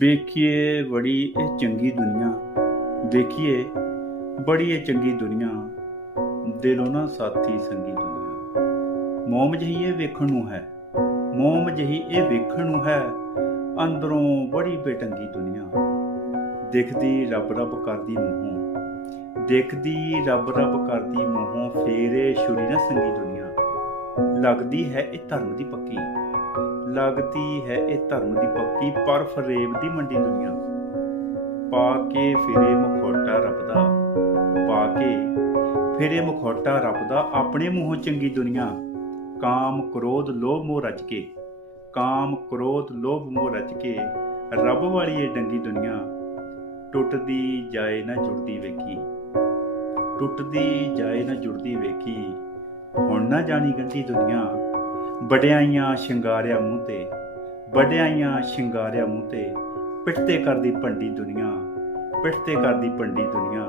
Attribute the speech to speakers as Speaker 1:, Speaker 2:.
Speaker 1: ਵੇਖੀਏ ਬੜੀ ਇਹ ਚੰਗੀ ਦੁਨੀਆ ਦੇਖੀਏ ਬੜੀ ਇਹ ਚੰਗੀ ਦੁਨੀਆ, ਦਿਲੋਂ ਨਾ ਸਾਥੀ ਸੰਗੀ ਦੁਨੀਆ। ਮੋਮ ਜਹੀ ਇਹ ਵੇਖਣ ਨੂੰ ਹੈ, ਮੋਮ ਜਹੀ ਇਹ ਵੇਖਣ ਨੂੰ ਹੈ, ਅੰਦਰੋਂ ਬੜੀ ਬੇਟੰਗੀ ਦੁਨੀਆ। ਦੇਖਦੀ ਰੱਬ ਰੱਬ ਕਰਦੀ ਮੂੰਹੋਂ, ਦੇਖਦੀ ਰੱਬ ਰੱਬ ਕਰਦੀ ਮੂੰਹੋਂ ਫੇਰੇ ਛੁਰੀ ਨਾ ਸੰਗੀ ਦੁਨੀਆ। ਲੱਗਦੀ ਹੈ ਇਹ ਧਰਮ ਦੀ ਪੱਕੀ। ਲੱਗਦੀ ਹੈ ਇਹ ਧਰਮ ਦੀ ਪੱਕੀ, ਪਰ ਫਰੇਬ ਦੀ ਮੰਡੀ ਦੁਨੀਆ। ਪਾ ਕੇ ਫਿਰੇ ਮੁਖੌਟਾ ਰੱਬ ਦਾ, ਪਾ ਕੇ ਫਿਰੇ ਮੁਖੌਟਾ ਰੱਬ ਦਾ ਆਪਣੇ ਮੂੰਹੋਂ ਚੰਗੀ ਦੁਨੀਆ। ਕਾਮ ਕ੍ਰੋਧ ਲੋਭ ਮੋਹ ਰਚ ਕੇ, ਕਾਮ ਕ੍ਰੋਧ ਲੋਭ ਮੋਹ ਰਚ ਕੇ ਰੱਬ ਵਾਲੀ ਇਹ ਡੰਗੀ ਦੁਨੀਆ। ਟੁੱਟਦੀ ਜਾਏ ਨਾ ਜੁੜਦੀ ਵੇਖੀ, ਟੁੱਟਦੀ ਜਾਏ ਨਾ ਜੁੜਦੀ ਵੇਖੀ। ਹੁਣ ਨਾ ਜਾਣੀ ਗੰਢੀ ਦੁਨੀਆ। ਵਡਿਆਈਆਂ ਸ਼ਿੰਗਾਰਿਆ ਮੂੰਹ ਤੇ, ਵਡਿਆਈਆਂ ਸ਼ਿੰਗਾਰਿਆ ਮੂੰਹ ਤੇ ਪਿੱਟ ਤੇ ਕਰਦੀ ਭੰਡੀ ਦੁਨੀਆ ਪਿੱਟ ਤੇ ਕਰਦੀ ਭੰਡੀ ਦੁਨੀਆ।